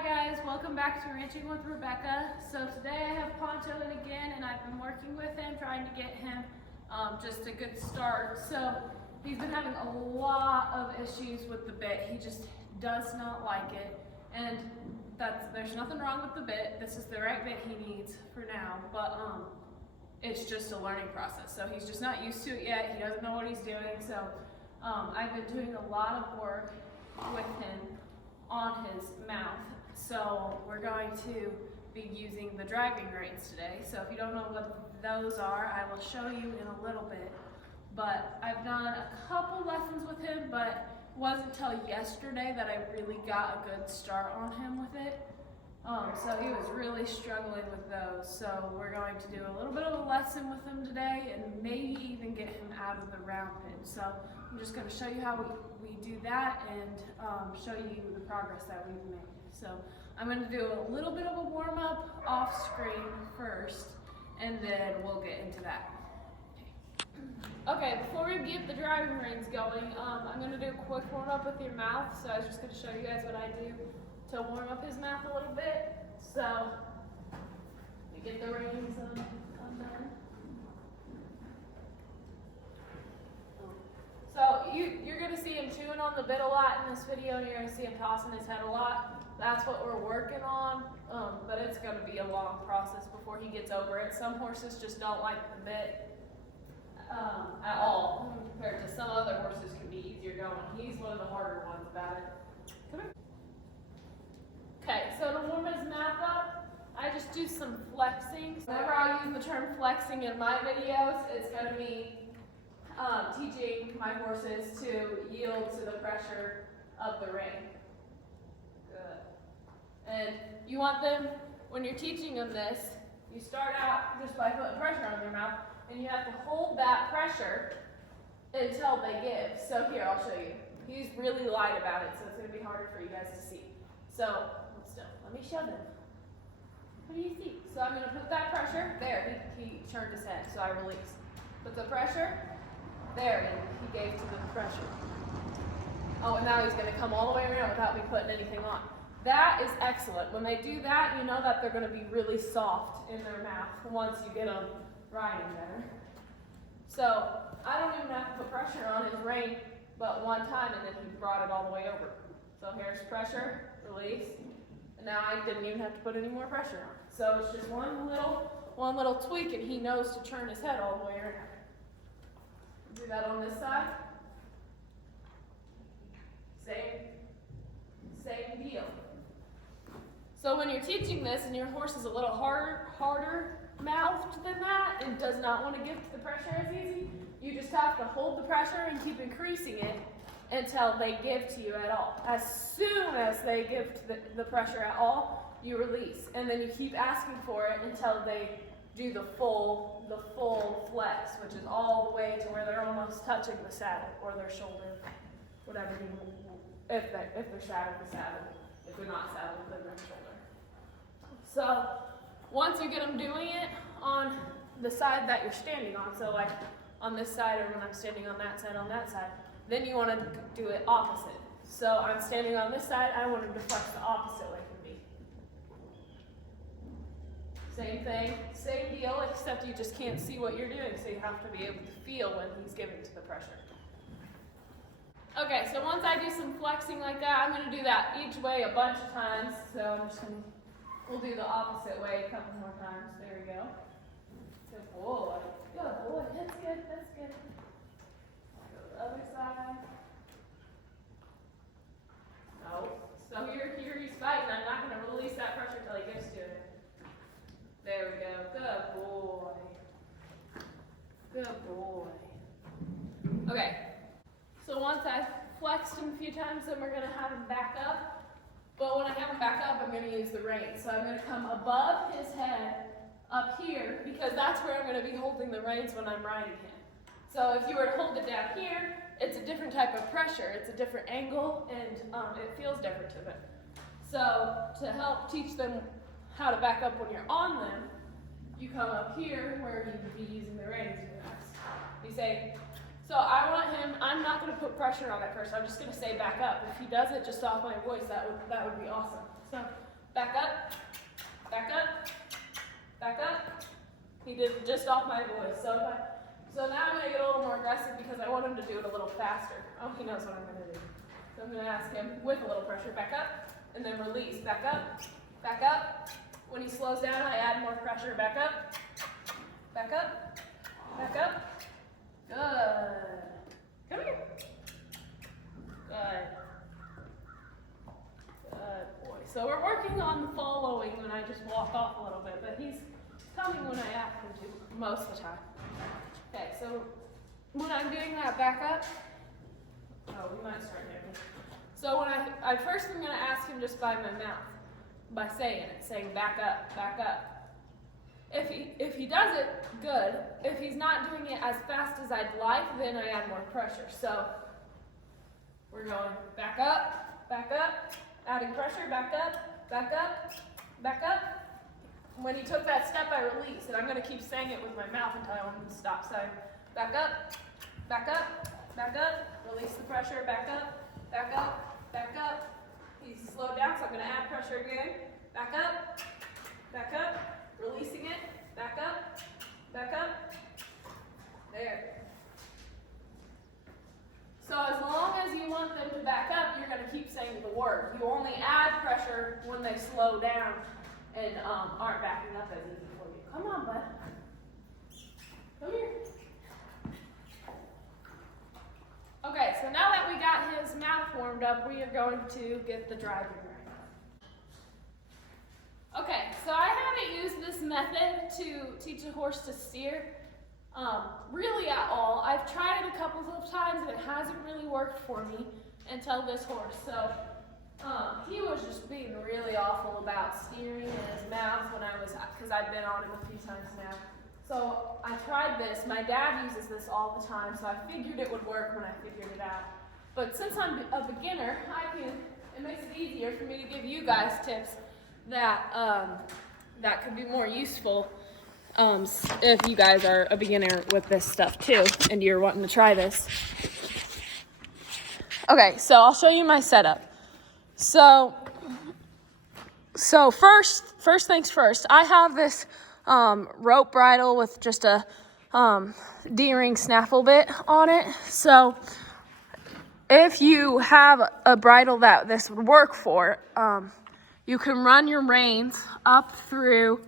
Hi guys, welcome back to Ranching with Rebecca. So today I have Poncho in again, and I've been working with him, trying to get him just a good start. So he's been having a lot of issues with the bit. He just does not like it, and there's nothing wrong with the bit. This is the right bit he needs for now, but it's just a learning process. So he's just not used to it yet. He doesn't know what he's doing. So I've been doing a lot of work with him on his mouth. So we're going to be using the driving reins today. So if you don't know what those are, I will show you in a little bit. But I've done a couple lessons with him, but it wasn't until yesterday that I really got a good start on him with it. So he was really struggling with those. So we're going to do a little bit of a lesson with him today and maybe even get him out of the round pen. So I'm just going to show you how we do that and show you the progress that we've made. So I'm going to do a little bit of a warm up off screen first, and then we'll get into that. Okay, before we get the driving reins going, I'm going to do a quick warm up with your mouth. So I was just going to show you guys what I do to warm up his mouth a little bit. So we get the reins undone. So you're going to see him chewing on the bit a lot in this video, and you're going to see him tossing his head a lot. That's what we're working on, but it's going to be a long process before he gets over it. Some horses just don't like the bit at all, compared to some other horses can be easier going. He's one of the harder ones about it. Come here. Okay, so to warm his mouth up, I just do some flexing. Whenever I use the term flexing in my videos, it's going to be teaching my horses to yield to the pressure of the rein. Good. And you want them, when you're teaching them this, you start out just by putting pressure on their mouth, and you have to hold that pressure until they give. So here, I'll show you. He's really light about it, so it's going to be harder for you guys to see. So, let me show them. What do you see? So I'm going to put that pressure, there, he turned his head, so I release. Put the pressure, there, and he gave to the pressure. Oh, and now he's going to come all the way around without me putting anything on. That is excellent. When they do that, you know that they're going to be really soft in their mouth once you get them riding better. So I don't even have to put pressure on his rein but one time, and then he brought it all the way over. So here's pressure, release, and now I didn't even have to put any more pressure on. So it's just one little tweak, and he knows to turn his head all the way around. Do that on this side. Same deal. So when you're teaching this and your horse is a little harder mouthed than that and does not want to give to the pressure as easy, you just have to hold the pressure and keep increasing it until they give to you at all. As soon as they give to the pressure at all, you release, and then you keep asking for it until they do the full flex, which is all the way to where they're almost touching the saddle or their shoulder, whatever you want. If they're saddled, the saddle. If they're not saddled, then their shoulder. So once you get them doing it on the side that you're standing on, so like on this side, or when I'm standing on that side, then you want to do it opposite. So I'm standing on this side, I want him to flex the opposite way from me. Same thing, same deal, except you just can't see what you're doing, so you have to be able to feel when he's giving to the pressure. Okay, so once I do some flexing like that, I'm going to do that each way a bunch of times. So I'm just going to, we'll do the opposite way a couple more times. There we go. Good boy. Good boy. That's good. That's good. Go to the other side. No. So here he's fighting. I'm not going to release that pressure until he gets to it. There we go. Good boy. Good boy. Okay. So once I've flexed him a few times, then we're going to have him back up. But when I have him back up, I'm going to use the reins. So I'm going to come above his head up here, because that's where I'm going to be holding the reins when I'm riding him. So if you were to hold it down here, it's a different type of pressure. It's a different angle, and it feels different to them. So to help teach them how to back up when you're on them, you come up here where you would be using the reins. You say, so I want him, I'm not going to put pressure on it first, I'm just going to say back up. If he does it just off my voice, that would be awesome. So back up, back up, back up. He did it just off my voice. So now I'm gonna get a little more aggressive because I want him to do it a little faster. Oh, he knows what I'm gonna do. So I'm gonna ask him with a little pressure, back up, and then release, back up, back up. When he slows down, I add more pressure, back up, back up, back up. Good. Come here. Good. Good boy. So we're working on following when I just walk off a little bit, but he's coming when I ask him to most of the time. Okay, so when I'm doing that back up, oh, we might start here. So when I first I'm gonna ask him just by my mouth, by saying it, saying back up, back up. If he does it, good. If he's not doing it as fast as I'd like, then I add more pressure. So we're going back up, adding pressure, back up, back up, back up. When he took that step, I release, and I'm gonna keep saying it with my mouth until I want him to stop. So back up, back up, back up, release the pressure, back up, back up, back up. He's slowed down, so I'm gonna add pressure again. Back up, releasing it, back up, there. So as long as you want them to back up, you're gonna keep saying the word. You only add pressure when they slow down and aren't backing up as easy for you. Come on, bud. Come here. Okay, so now that we got his mouth warmed up, we are going to get the driving rein. Okay, so I haven't used this method to teach a horse to steer really at all. I've tried it a couple of times and it hasn't really worked for me until this horse. So he was just being really awful about steering in his mouth when because I've been on him a few times now. So I tried this. My dad uses this all the time, so I figured it would work when I figured it out. But since I'm a beginner, it makes it easier for me to give you guys tips that could be more useful if you guys are a beginner with this stuff too, and you're wanting to try this. Okay, so I'll show you my setup. So first things first, I have this rope bridle with just a D-ring snaffle bit on it. So if you have a bridle that this would work for, you can run your reins up through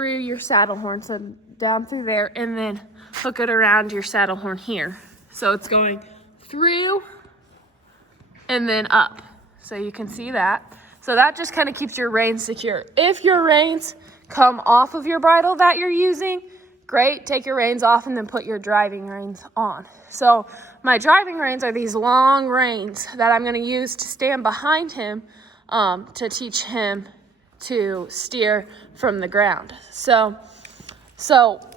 your saddle horn, so down through there, and then hook it around your saddle horn here. So it's going through and then up. So you can see that. So that just kind of keeps your reins secure. If your reins come off of your bridle that you're using, great, take your reins off and then put your driving reins on. So my driving reins are these long reins that I'm going to use to stand behind him to teach him to steer from the ground. So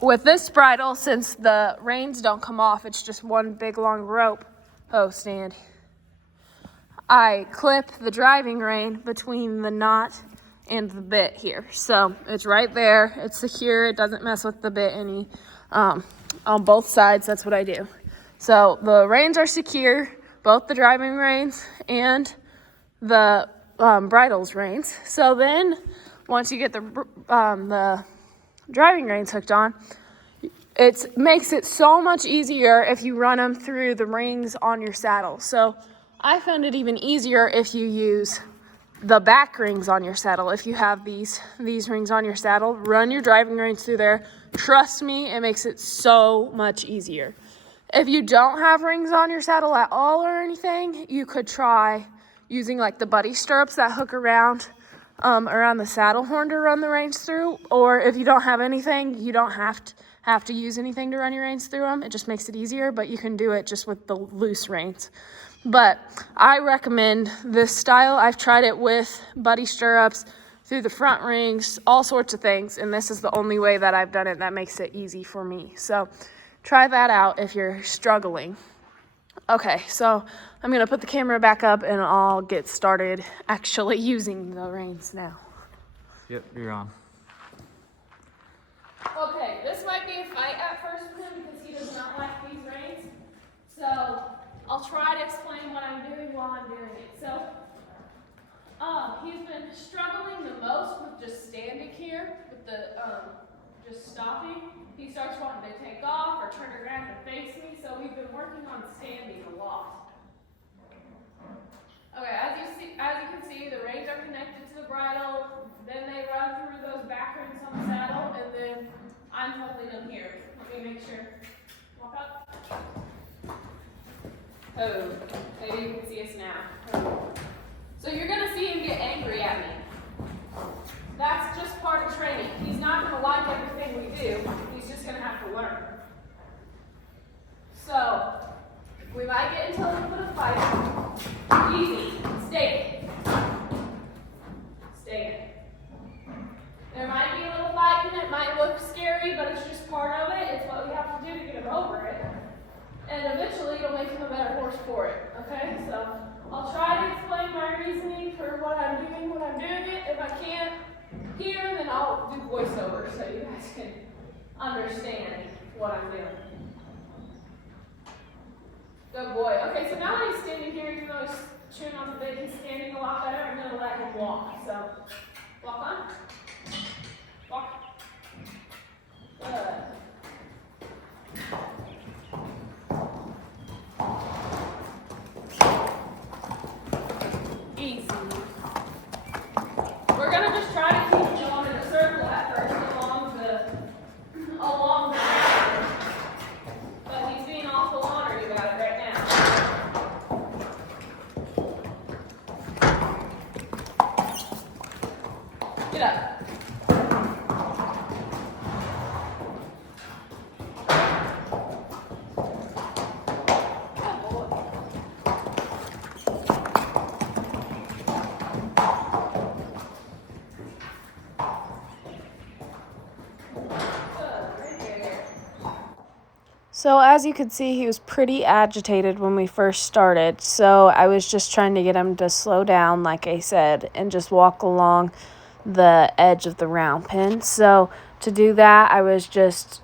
with this bridle, since the reins don't come off, it's just one big long rope. Oh, stand. I clip the driving rein between the knot and the bit here. So it's right there. It's secure. It doesn't mess with the bit any. On both sides, that's what I do. So the reins are secure, both the driving reins and the bridle's reins. So then once you get the driving reins hooked on, it makes it so much easier if you run them through the rings on your saddle. So I found it even easier if you use the back rings on your saddle. If you have these rings on your saddle, run your driving reins through there. Trust me, it makes it so much easier. If you don't have rings on your saddle at all or anything, you could try using like the buddy stirrups that hook around the saddle horn to run the reins through. Or if you don't have anything, you don't have to use anything to run your reins through them. It just makes it easier, but you can do it just with the loose reins. But I recommend this style. I've tried it with buddy stirrups, through the front rings, all sorts of things, and this is the only way that I've done it that makes it easy for me. So try that out if you're struggling. Okay, so I'm gonna put the camera back up and I'll get started actually using the reins now. Yep, you're on. Okay, this might be a fight at first with him because he does not like these reins. So I'll try to explain what I'm doing while I'm doing it. So he's been struggling the most with just standing here, with the just stopping. He starts wanting to take off or turn around and face me, so we've been working on standing a lot. Okay, as you can see, the reins are connected to the bridle, then they run through those back rings on the saddle, and then I'm holding them here. Let me make sure. Walk up. Oh, maybe you can see us now. Oh. So you're gonna see him get angry at me. That's just part of training. He's not gonna like everything we do. He's just gonna have to learn. So, we might get into a little bit of fight. Easy. Stay. Stay. There might be a little fight and it might look scary, but it's just part of it. It's what we have to do to get him over it. And eventually it'll make him a better horse for it. Okay? So, I'll try to explain my reasoning for what I'm doing when I'm doing it. If I can't hear, then I'll do voiceover so you guys can understand what I'm doing. Good boy. Okay, so now that he's standing here, even though he's chewing on the bit, he's standing a lot better. I'm going to let him walk. So, walk on. Walk. Good. Easy. We're going to just try to keep him going in a circle at first along the ground. But he's being awful ornery about it right now. Get up. So as you could see, he was pretty agitated when we first started, so I was just trying to get him to slow down, like I said, and just walk along the edge of the round pen. So to do that, I was just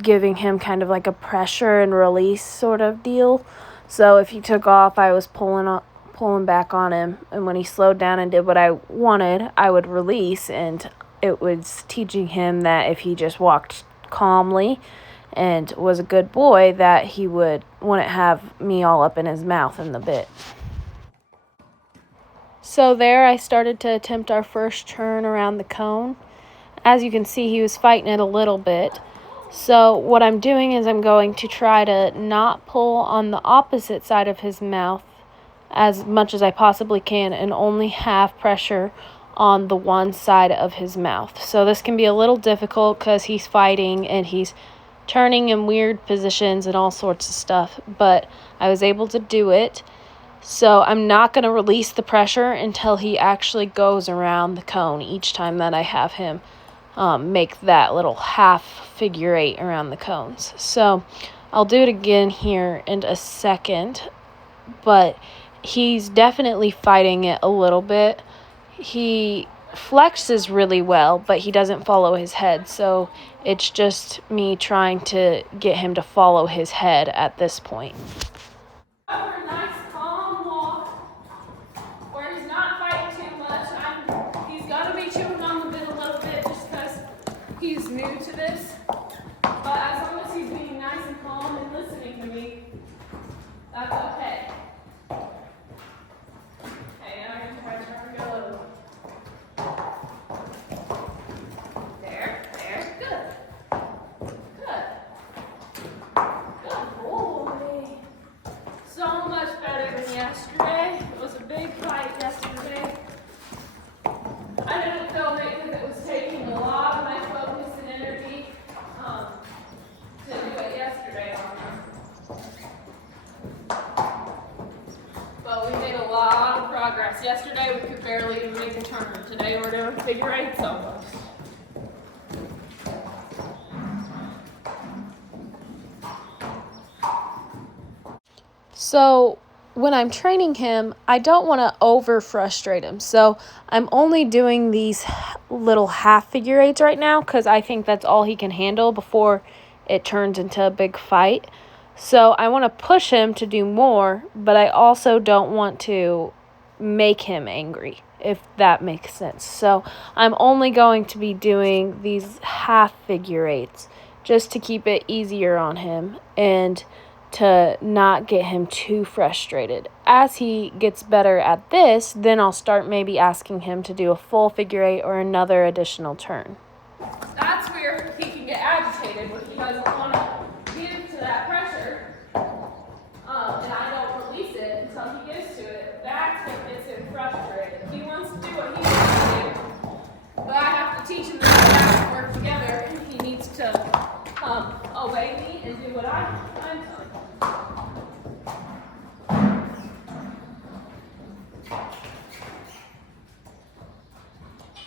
giving him kind of like a pressure and release sort of deal. So if he took off, I was pulling back on him, and when he slowed down and did what I wanted, I would release, and it was teaching him that if he just walked calmly and was a good boy, that he wouldn't have me all up in his mouth in the bit. So there I started to attempt our first turn around the cone. As you can see, he was fighting it a little bit. So what I'm doing is I'm going to try to not pull on the opposite side of his mouth as much as I possibly can, and only have pressure on the one side of his mouth. So this can be a little difficult because he's fighting and he's turning in weird positions and all sorts of stuff, but I was able to do it. So I'm not going to release the pressure until he actually goes around the cone each time that I have him make that little half figure eight around the cones. So I'll do it again here in a second, but he's definitely fighting it a little bit. He flexes really well, but he doesn't follow his head, so it's just me trying to get him to follow his head at this point. A nice calm walk where he's not fighting too much. He's gonna be chewing on the bit a little bit just because he's new to this, but as long as he's being nice and calm and listening to me, that's okay. Okay, now I'm gonna try to go. Yesterday. It was a big fight yesterday. I didn't film it because it was taking a lot of my focus and energy to do it yesterday on them. But we made a lot of progress. Yesterday we could barely even make a turn. Today we're doing figure eights almost. So when I'm training him, I don't want to over frustrate him. So I'm only doing these little half figure eights right now because I think that's all he can handle before it turns into a big fight. So I want to push him to do more, but I also don't want to make him angry if that makes sense. So I'm only going to be doing these half figure eights just to keep it easier on him and to not get him too frustrated. As he gets better at this, then I'll start maybe asking him to do a full figure eight or another additional turn. That's where he can get agitated when he doesn't want to give to that pressure, and I don't release it until he gets to it. That's what gets him frustrated. He wants to do what he wants to do, but I have to teach him that we have to work together, and he needs to obey me and do what I'm telling him.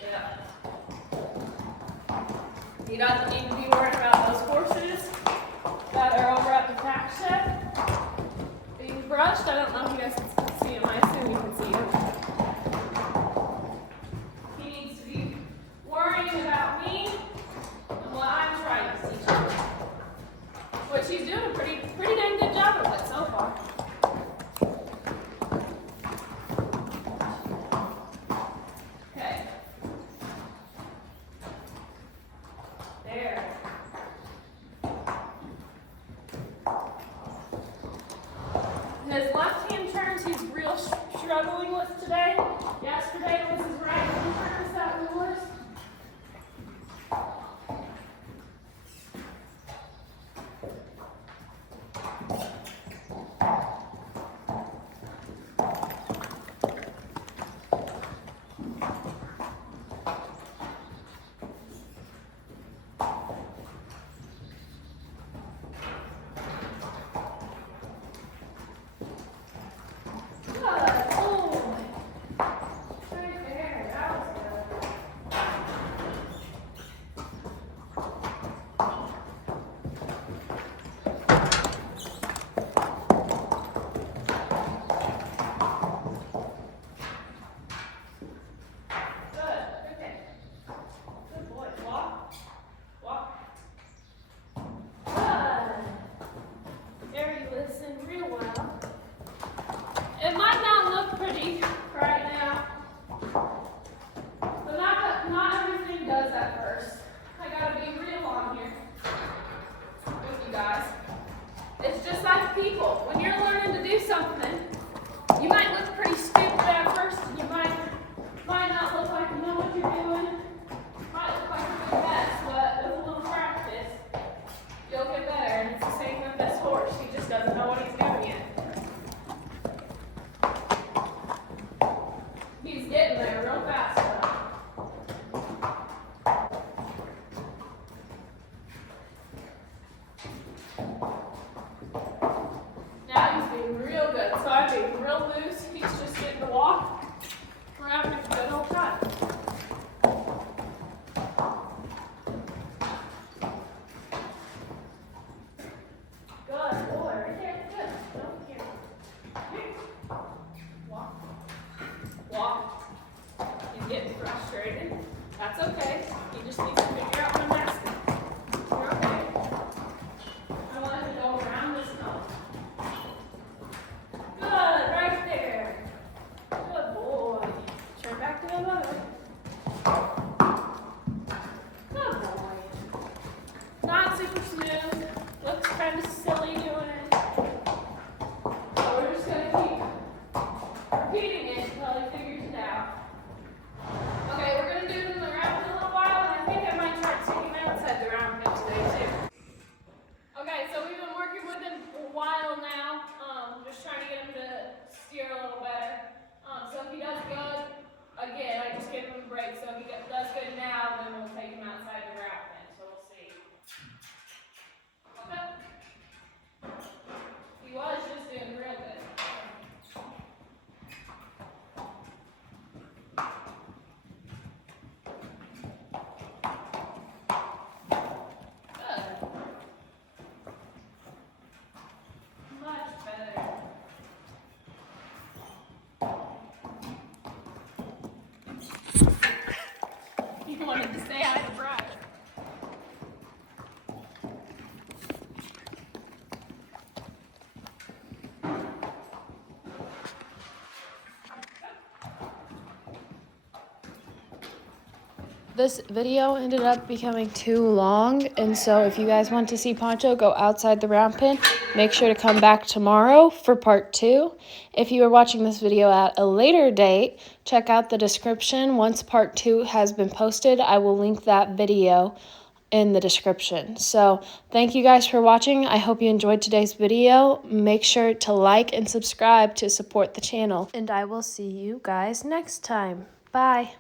Yeah. He doesn't need to be worried about those horses that are over at the tack shed being brushed. I don't know if you guys can see him. I assume you can see him. He needs to be worrying about me and what I'm trying to teach him, which he's doing a pretty dang good job of it so far. Okay. There. His left-hand turns he's real struggling with today. Yesterday was his right-hand turns that were worse. People, when you're learning to do something, you might look pretty stupid at first, and you might not look like you know what you're doing. Might look like a big mess, but with a little practice, you'll get better. And it's the same with this horse. He just doesn't know what he's doing yet. He's getting there real fast, though. Now he's being real good. So I'm being real loose. He's just getting to walk. We're having a good old time. Good boy. Right there. Good. Don't care. Walk. Walk. He's getting frustrated. That's okay. He just needs to figure out what I'm asking. You're okay. I want him to go around this nose. Good, right there. Good boy. Turn back to the other way. Good boy. Not super smooth. Looks kind of silly doing it. So we're just going to keep repeating it until he figures it out. Okay, we're going to do it in the round in a little while, and I think I might try taking him outside the round today too. Okay, so we've been working with him for a while now, just trying to get him to steer a little better. So if he does good, again, I just give him a break. So if he does good now, then we'll take him outside the route then. So we'll see. Okay. He was just doing real good. Good. Much better. He wanted to say hi to Brian. This video ended up becoming too long, and so if you guys want to see Poncho go outside the round pen, make sure to come back tomorrow for part 2. If you are watching this video at a later date, check out the description. Once part 2 has been posted, I will link that video in the description. So thank you guys for watching. I hope you enjoyed today's video. Make sure to like and subscribe to support the channel, and I will see you guys next time. Bye.